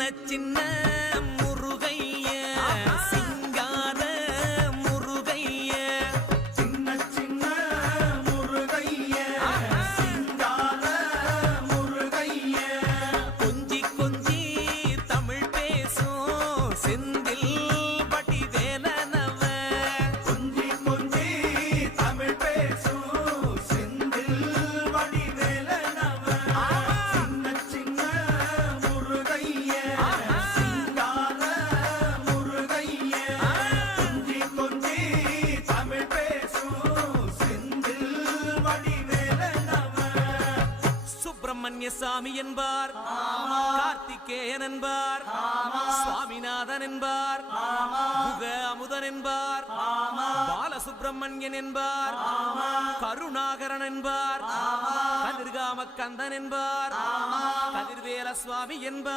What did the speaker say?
சின்ன முருகைய சிங்கார முருகைய சின்ன முருகைய சிங்கார முருகைய கொஞ்சி கொஞ்சி தமிழ் பேசும் செந்தில் பட்டி வேலனவ கொஞ்சி கொஞ்சி தமிழ் பேசும் செந்தில் பட்டி வேலனவ சின்ன முருகைய சிங்கார முருகைய கொஞ்சி கொஞ்சி தமிழ் பேசும் செந்தில் பட்டி வேலனவ சுப்பிரமணிய சாமி என்பார், கார்த்திகேயன் என்பார், சுவாமிநாதன் என்பார், முக அமுதன் என்பார், பாலசுப்பிரமணியன் என்பார், கருணாகரன் என்பார், கதிர்காம கந்தன் என்பார், கதிர்வேல சுவாமி என்பார்.